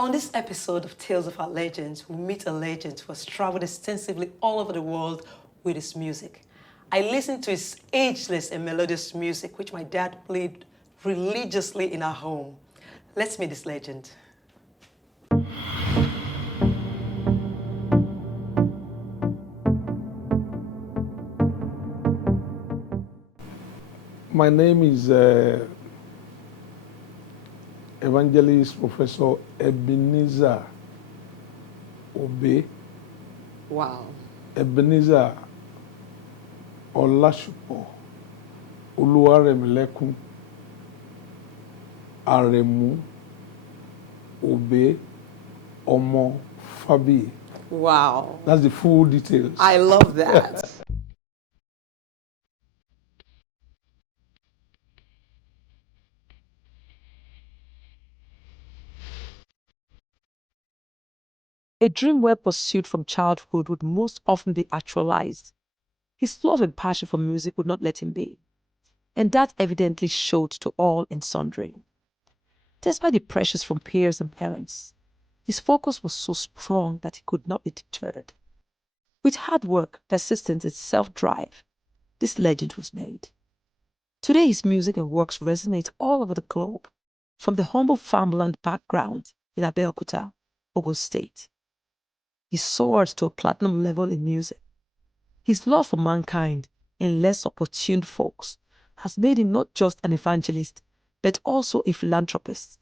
On this episode of Tales of Our Legends, we meet a legend who has traveled extensively all over the world with his music. I listened to his ageless and melodious music, which my dad played religiously in our home. Let's meet this legend. My name is Evangelist Professor Ebenezer Obey. Wow. Ebenezer Olashupo Oluwaremilekun Aremu Obey Omo Fabiyi. Wow. That's the full details. I love that. A dream well pursued from childhood would most often be actualized. His love and passion for music would not let him be, and that evidently showed to all and sundry. Despite the pressures from peers and parents, his focus was so strong that he could not be deterred. With hard work, persistence, and self-drive, this legend was made. Today, his music and works resonate all over the globe, from the humble farmland background in Abeokuta, Ogun State. He soared to a platinum level in music. His love for mankind and less opportune folks has made him not just an evangelist, but also a philanthropist.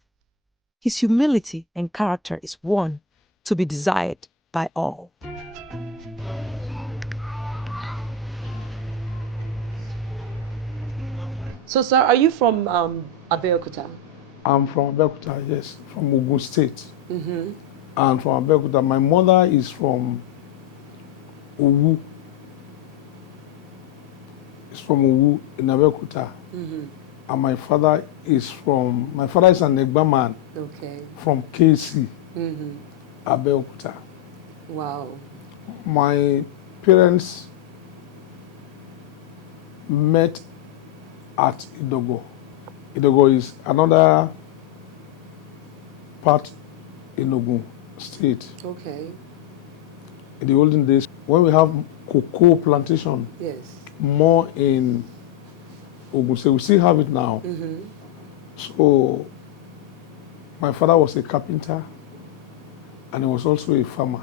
His humility and character is one to be desired by all. So, sir, are you from Abeokuta? I'm from Abeokuta, yes, from Ogun State. And from Abeokuta, my mother is from Owu. It's from Owu in Abeokuta. And my father is an Egba man from KC, Abeokuta. Wow. My parents met at Idogo. Idogo is another part in Ogun State. Okay. In the olden days, when we have cocoa plantation, Yes. more in Ogun State, we still have it now. So my father was a carpenter and he was also a farmer.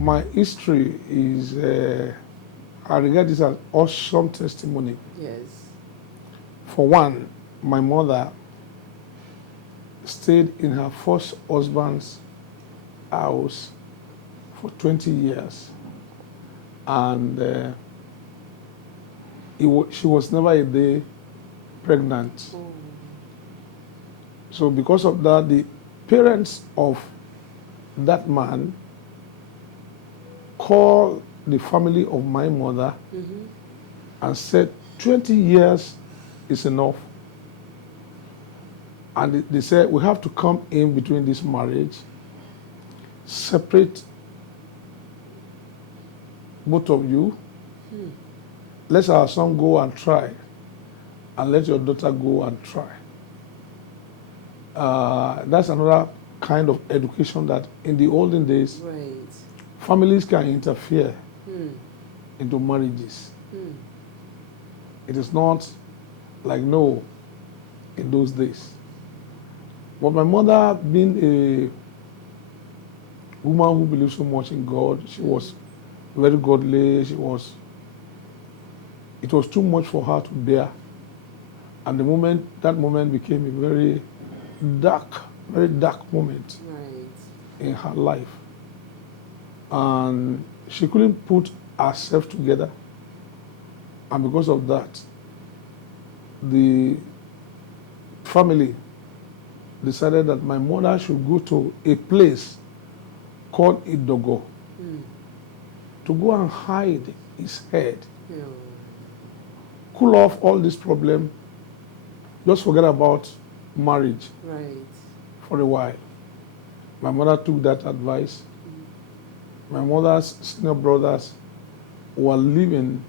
My history is, I regard this as awesome testimony. Yes. For one, my mother stayed in her first husband's house for 20 years. And she was never a day pregnant. Oh. So because of that, the parents of that man called the family of my mother and said 20 years is enough. And they said, we have to come in between this marriage, separate both of you. Let our son go and try, and let your daughter go and try. That's another kind of education that in the olden days, Right. families can interfere into marriages. It is not like no in those days. But my mother, being a woman who believed so much in God, she was very godly. It was too much for her to bear. And that moment became a very dark moment in her life. And she couldn't put herself together. And because of that, the family decided that my mother should go to a place called Idogo to go and hide his head Yeah. Cool off all this problem. Just forget about marriage Right. for a while. My mother took that advice. My mother's senior brothers were living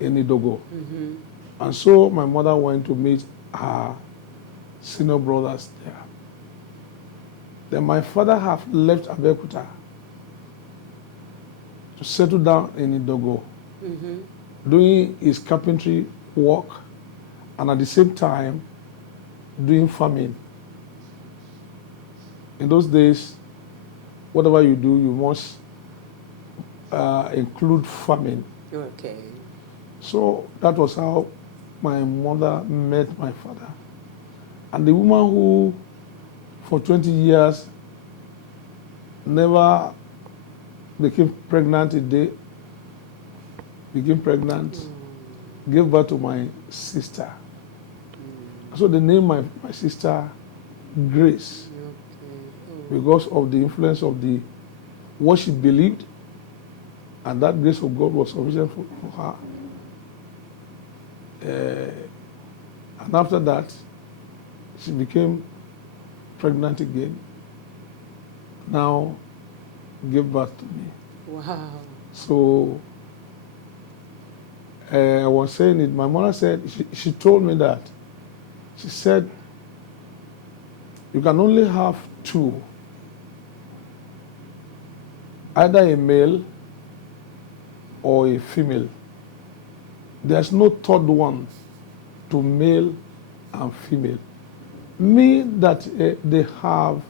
in Idogo. Mm-hmm. And so my mother went to meet her senior brothers there. Then my father have left Abeokuta to settle down in Idogo, Mm-hmm. doing his carpentry work and at the same time doing farming. In those days, whatever you do, you must include farming. Okay. So that was how my mother met my father. And the woman who, for 20 years, never became pregnant a day, became pregnant, gave birth to my sister. So they named my sister Grace Okay. because of the influence of the what she believed, and that grace of God was sufficient for her. And after that, she became pregnant again. Now, gave birth to me. Wow. So I was saying it. My mother said she told me that. She said, "You can only have two, either a male or a female. There's no third one to male and female. Me that they have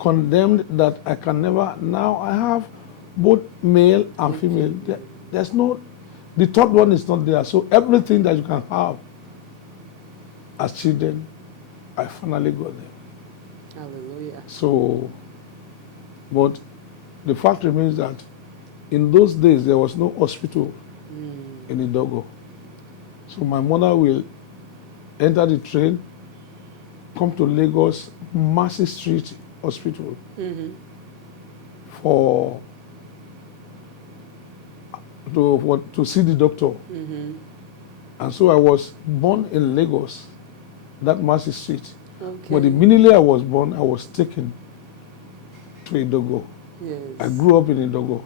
condemned that I can never, now I have both male and female. There's no, the third one is not there. So everything that you can have as children, I finally got them." Hallelujah. So, but the fact remains that in those days there was no hospital in Idogo. So my mother will enter the train, come to Lagos, Massey Street Hospital for to see the doctor. And so I was born in Lagos, that Massey Street. Okay. But immediately I was born, I was taken to Idogo. Yes. I grew up in Idogo.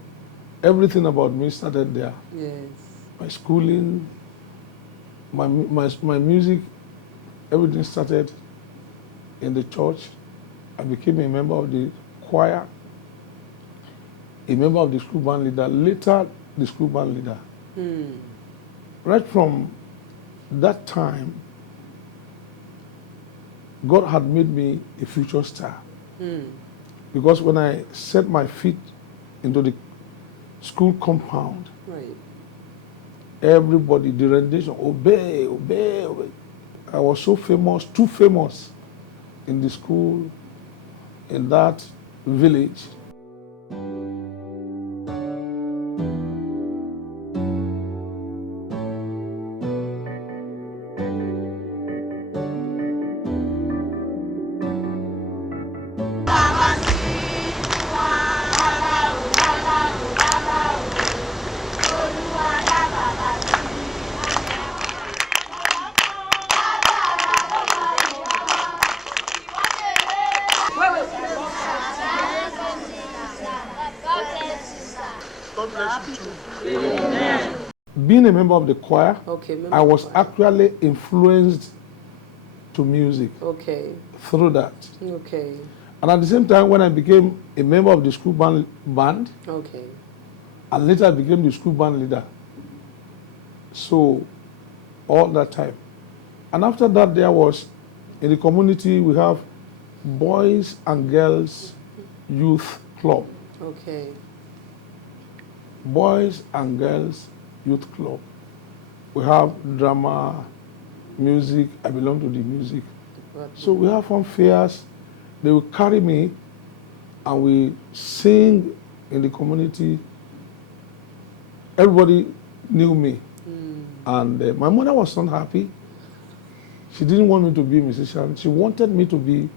Everything about me started there. Yes. My schooling, my music, everything started in the church. I became a member of the choir, a member of the school band leader, later the school band leader. Right from that time, God had made me a future star. Because when I set my feet into the school compound, Right. everybody, the rendition, obey, obey, obey. I was so famous, too famous in the school, in that village. Being a member of the choir, Okay. I was actually influenced to music Okay. through that. Okay. And at the same time, when I became a member of the school band, Okay. and later I became the school band leader. So, all that time. And after that, there was, in the community, we have Boys and Girls Youth Club. Okay. Boys and Girls Youth Club. We have drama, music. I belong to the music. So we have fun fairs. They will carry me and we sing in the community. Everybody knew me. And my mother was not happy. She didn't want me to be a musician. She wanted me to be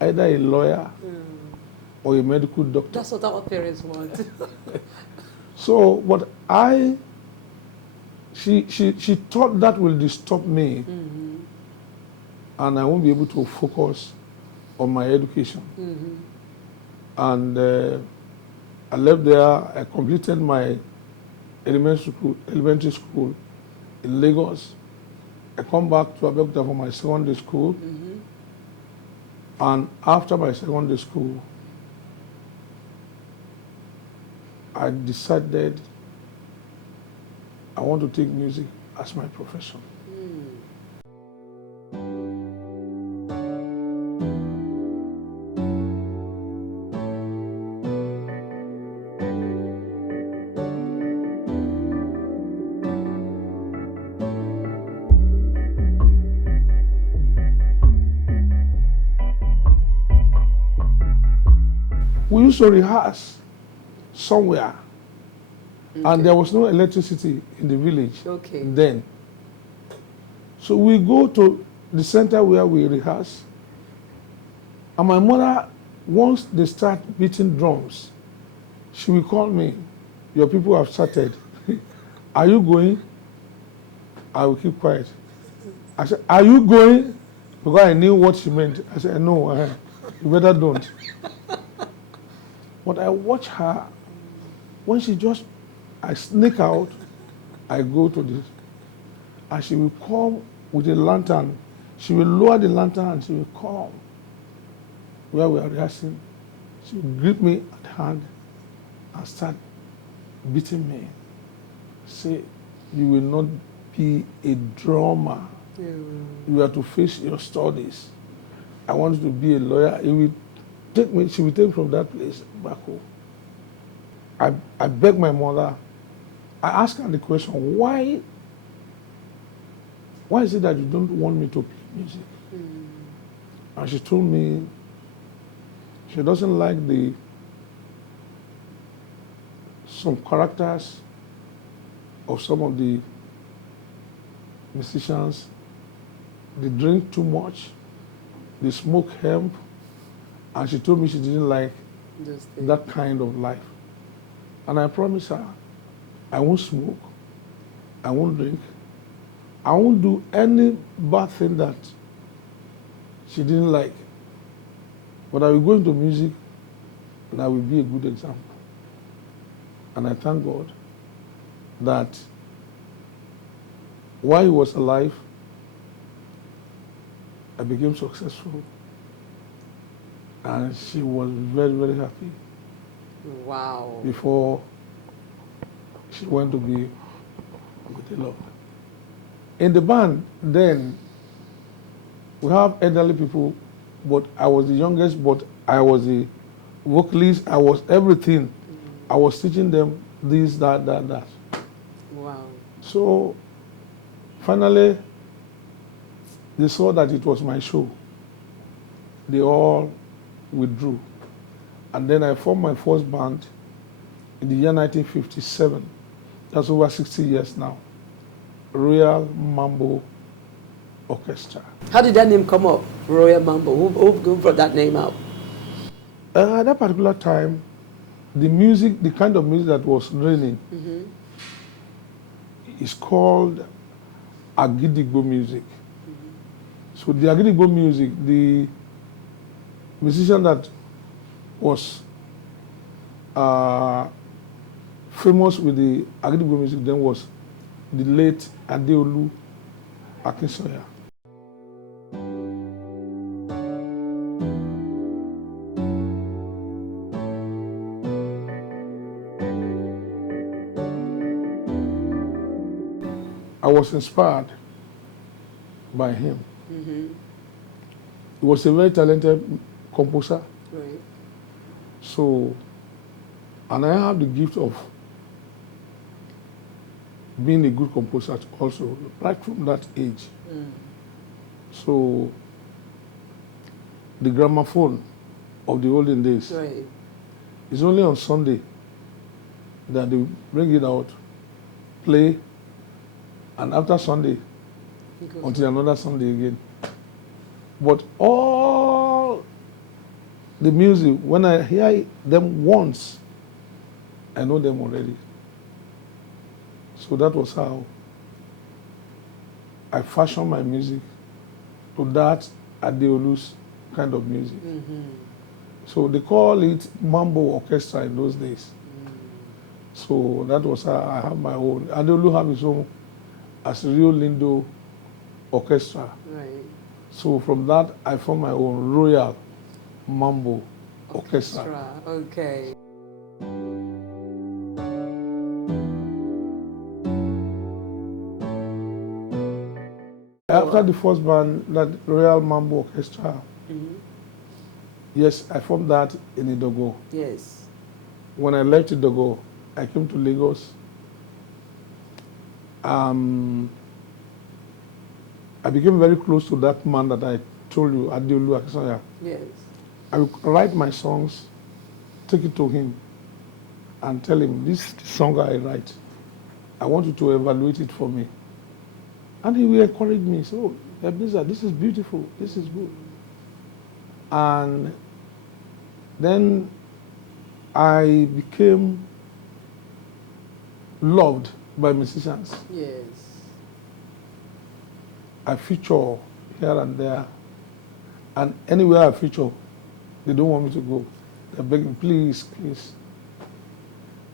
either a lawyer or a medical doctor. That's what our parents want. So, but she thought that will disturb me, and I won't be able to focus on my education. And I left there. I completed my elementary school in Lagos. I come back to Abeokuta for my secondary school. And after my secondary school, I decided I want to take music as my profession. We used to rehearse somewhere, and there was no electricity in the village then. So we go to the center where we rehearse, and my mother, once they start beating drums, she will call me, your people have started. Are you going? I will keep quiet. I said, are you going? Because I knew what she meant. I said, no, you better don't. But I watch her, when I sneak out, I go to this, and she will come with a lantern. She will lower the lantern and she will come where we are rehearsing. She will grip me at the hand and start beating me. Say, you will not be a drummer. You have to face your studies. I want you to be a lawyer. She will take me from that place back home. I begged my mother. I asked her the question, why is it that you don't want me to play music? And she told me she doesn't like some characters of some of the musicians. They drink too much, they smoke hemp, and she told me she didn't like that kind of life. And I promised her, I won't smoke, I won't drink, I won't do any bad thing that she didn't like. But I will go into music and I will be a good example. And I thank God that while he was alive, I became successful. And she was very, very happy. Wow. Before she went to be with the Lord. In the band, then, we have elderly people, but I was the youngest, but I was the vocalist, I was everything. I was teaching them this, that. Wow. So, finally, they saw that it was my show. They all withdrew. And then I formed my first band in the year 1957. That's over 60 years now. Royal Mambo Orchestra. How did that name come up? Royal Mambo. Who brought that name out? At that particular time, the kind of music that was reigning is called Agidigbo music. So the Agidigbo music, the musician that was famous with the Agidigbo music then was the late Adeolu Akinsoya. I was inspired by him. He was a very talented composer. Right. So, and I have the gift of being a good composer also, right from that age. So, the gramophone of the olden days, Right. it's only on Sunday that they bring it out, play, and after Sunday, until another Sunday again. But all the music, when I hear them once, I know them already. So that was how I fashioned my music to that Adeolu's kind of music. So they call it mambo orchestra in those days. So that was how I have my own. Adeolu have his own as Rio Lindo orchestra. Right. So from that I formed my own Royal Mambo Orchestra. Okay. After the first band, that Royal Mambo Orchestra, yes, I formed that in Idogo. Yes. When I left Idogo, I came to Lagos. I became very close to that man that I told you, Adeolu Akisanya. Yes. I would write my songs, take it to him, and tell him, this is the song I write. I want you to evaluate it for me. And he will encourage me. So, Ebenezer, this is beautiful. This is good. And then I became loved by musicians. Yes. I feature here and there. And anywhere I feature, they don't want me to go. They're begging, please, please.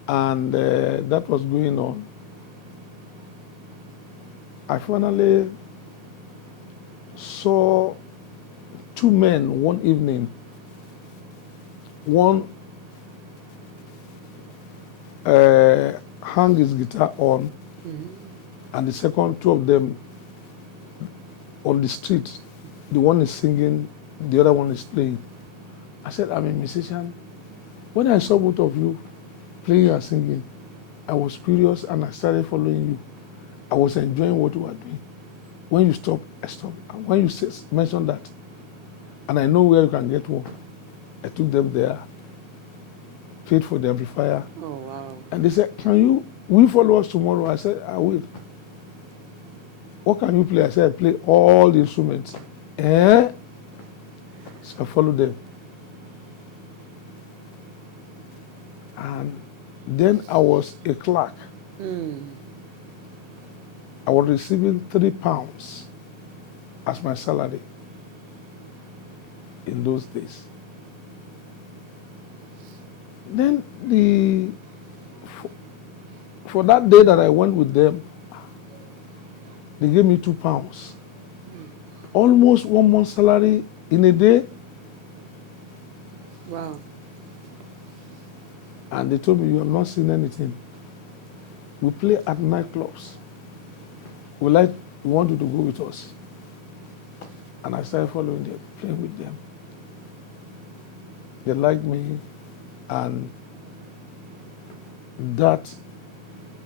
And that was going on. I finally saw two men one evening. One hung his guitar on, and the second, two of them on the street. The one is singing, the other one is playing. I said, I'm a musician. When I saw both of you playing and singing, I was curious and I started following you. I was enjoying what you were doing. When you stop, I stop. And when you mention that, and I know where you can get one, I took them there, paid for the amplifier. Oh, wow. And they said, will you follow us tomorrow? I said, I will. What can you play? I said, I play all the instruments. So I followed them. And then I was a clerk. I was receiving £3 as my salary in those days. Then for that day that I went with them, they gave me £2. Almost 1 month's salary in a day. Wow. And they told me, you have not seen anything. We play at nightclubs. We want you to go with us. And I started following them, playing with them. They liked me, and that's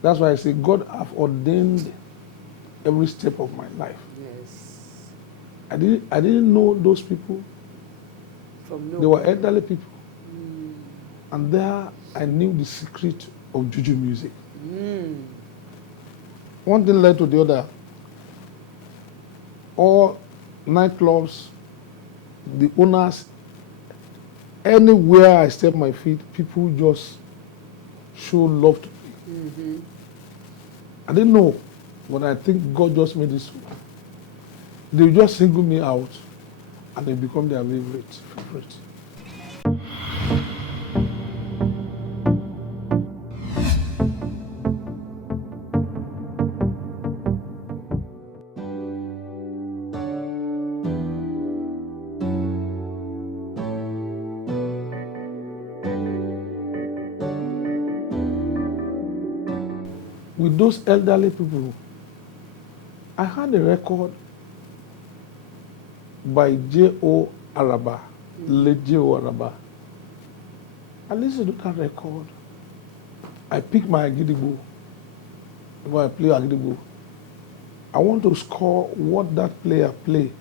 why I say God have ordained every step of my life. Yes. I didn't know those people. From They were nowhere. elderly people. And there I knew the secret of Juju music. One thing led to the other. All nightclubs, the owners, anywhere I step my feet, people just show love to me. I didn't know, but I think God just made this. They just single me out, and they become their favorite. With those elderly people, I had a record by J.O. Araba, late J.O. Araba. I listened to that record. I picked my agidigbo. When I play agidigbo, I want to score what that player played.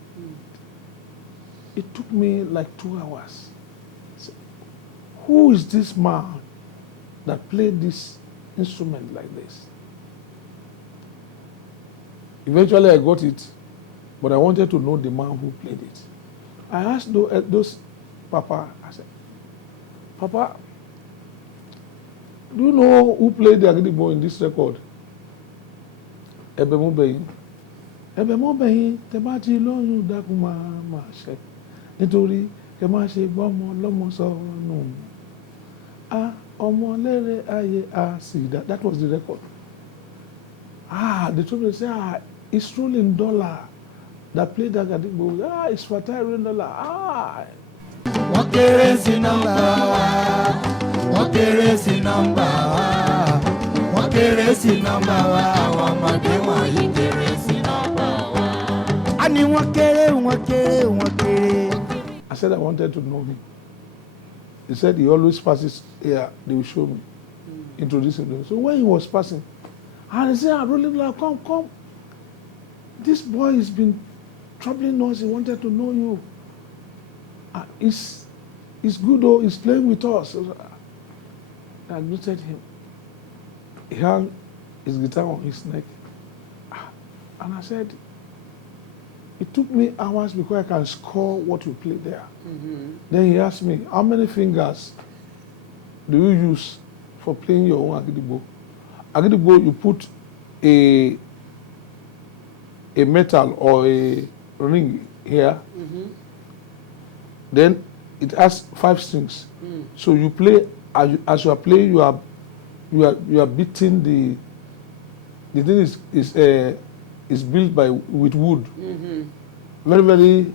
It took me like 2 hours. So, who is this man that played this instrument like this? Eventually I got it, but I wanted to know the man who played it. I asked those Papa, I said, Papa, do you know who played the agidigbo in this record? ẹ̀bẹ̀ mo bẹ̀ yín ẹ̀bẹ̀ mo bẹ̀ yín tẹ́ bá ti lóyún dákun máa ṣe nítorí kẹ́ má ṣe gbọ́mọ lọ́mọ sọnù ọmọ lérè ayé sì that was the record. They told me, say, it's rolling dollar that played that Gadigbo. It's Fatai rolling dollar. Wọ́n kéré sí nọ́mbà wa, wọ́n kéré sí nọ́mbà wa, wọ́n kéré sí nọ́mbà wa, àwọn ọmọdé wọ̀nyí kéré sí nọ́mbà wa. A ní wọ́n kéré, wọ́n kéré, wọ́n kéré. I said I wanted to know him. He said he always passes here. They will show me, introduce him. So when he was passing, and he said, rolling dollar, come. This boy has been troubling us. He wanted to know you. It's good though, he's playing with us. I greeted him. He hung his guitar on his neck. And I said, it took me hours before I can score what you play there. Then he asked me, how many fingers do you use for playing your own Agidigbo? Agidigbo, you put a metal or a ring here. Then it has 5 strings. So you play as you are playing. You are beating the thing is built with wood. Very very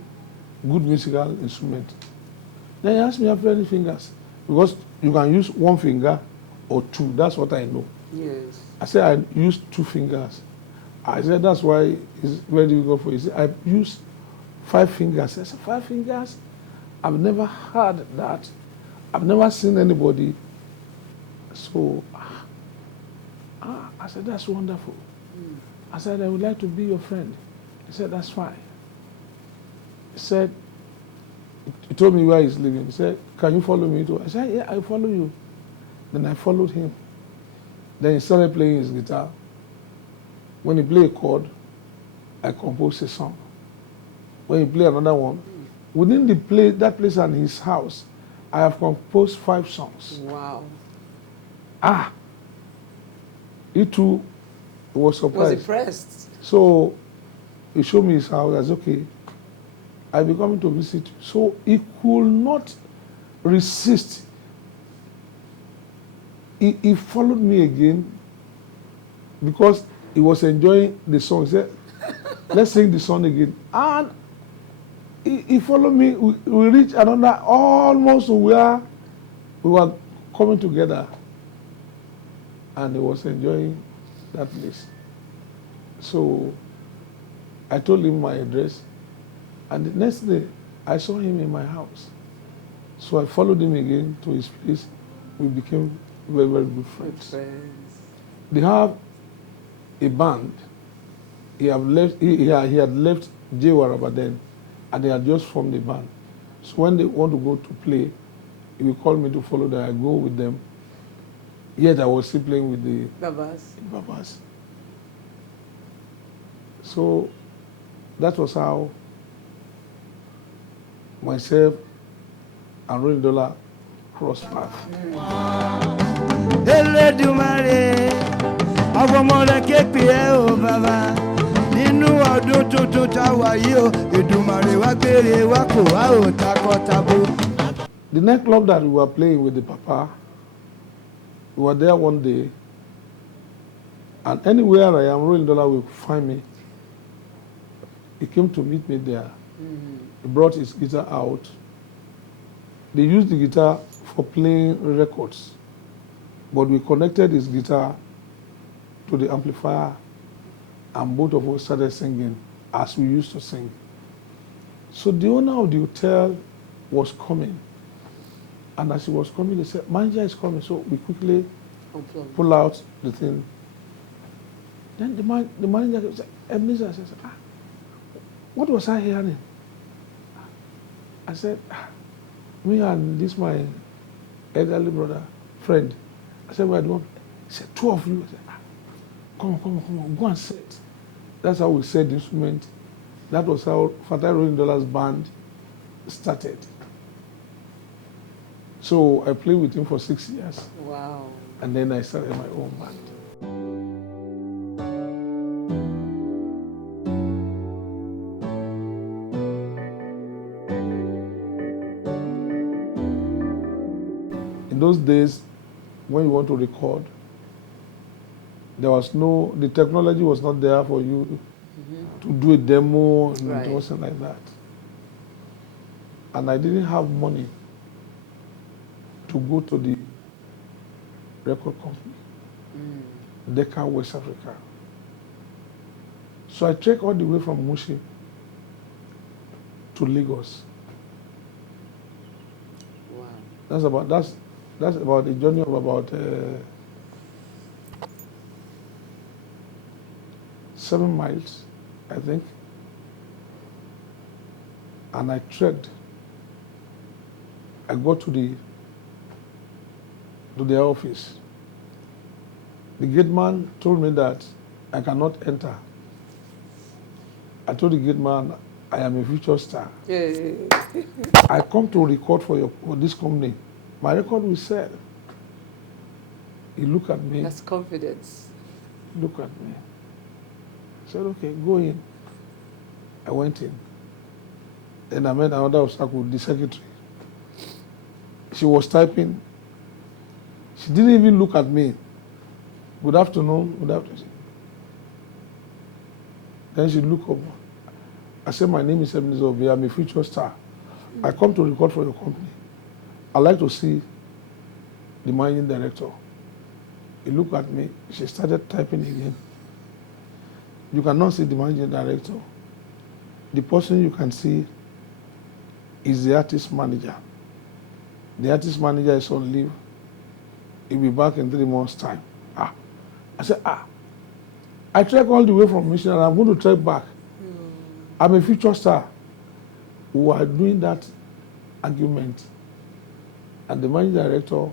good musical instrument. Then he asked me after any fingers because you can use 1 finger or 2. That's what I know. Yes. I said I used 2 fingers. I said that's why it's very difficult for you. He said, I used 5 fingers. I said 5 fingers. I've never heard that. I've never seen anybody. So I said, that's wonderful. I said, I would like to be your friend. He said, that's fine. He said, he told me where he's living. He said, can you follow me too? I said, yeah, I follow you. Then I followed him. Then he started playing his guitar. When he played a chord, I composed a song. When he played another one, within that place and his house, I have composed 5 songs. Wow. He too was surprised. Was impressed. So he showed me his house. I said, okay, I'll be coming to visit you. So he could not resist. He followed me again because he was enjoying the song. He said, let's sing the song again. And he followed me. We reached another almost where we were coming together. And he was enjoying that place. So I told him my address. And the next day, I saw him in my house. So I followed him again to his place. We became very, very good friends. They have a band. He had left Jewaraba then, and they had just formed a band. So when they want to go to play, he will call me to follow them. I go with them. Yet I was still playing with the Babas. So that was how myself and Rolling Dollar crossed paths. Elédùmarè, ọmọ rẹ̀ képe ẹ o bàbá, nínú ọdún tuntun tá wà yìí o, Èdùmàrè wá gbére wá kò wá o takọtabo. The nightclub that we were playing with the Papa, we were there one day, and anywhere I am, Rolling Dollar will find me. He came to meet me there. He brought his guitar out. They used the guitar for playing records, but we connected his guitar to the amplifier, and both of us started singing as we used to sing. So the owner of the hotel was coming, and as he was coming, they said, manager is coming. So we quickly pull out the thing. Then the manager said, Ebenezer says, what was I hearing? I said, me and this my elderly brother, friend. I said, where do you want? He said, 2 of you. I said, come on, go and set. That's how we set the instrument. That was how Fatai Rolling Dollars band started. So I played with him for 6 years. Wow. And then I started my own band. those days, when you want to record, the technology was not there for you to do a demo. Right. It wasn't like that. And I didn't have money to go to the record company, Decca, West Africa. So I trekked all the way from Mushi to Lagos. Wow. That's about a journey of about 7 miles, I think. And I trekked. I got to their office. The gate man told me that I cannot enter. I told the gate man, I am a future star. I come to record for this company. My record will sell. He looked at me. That's confidence. Look at me. I said, okay, go in. I went in. Then I met another obstacle, the secretary. She was typing. She didn't even look at me. Good afternoon, good afternoon. Then she looked up. I said, my name is Ebenezer Obey. I'm a future star. I come to record for your company. I'd like to see the managing director. He looked at me. She started typing again. You cannot see the managing director. The person you can see is the artist manager. The artist manager is on leave. He'll be back in 3 months' time. I said, I trek all the way from Mission and I'm going to trek back. I'm a future star. We were doing that argument, and the managing director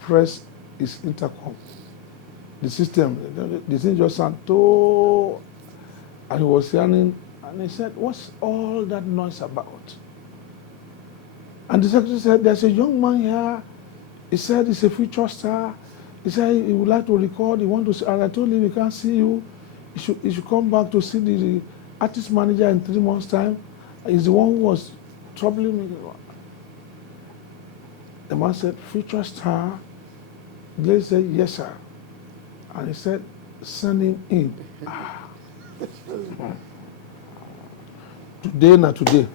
pressed his intercom. The system, the thing just sounded, and he was yelling, and he said, what's all that noise about? And the secretary said, there's a young man here. He said he's a future star. He said he would like to record, he want to see, and I told him he can't see you. He should come back to see the artist manager in 3 months' time. He's the one who was troubling me. The man said, future star? The lady said, yes, sir. And he said, send him in. Today, not today.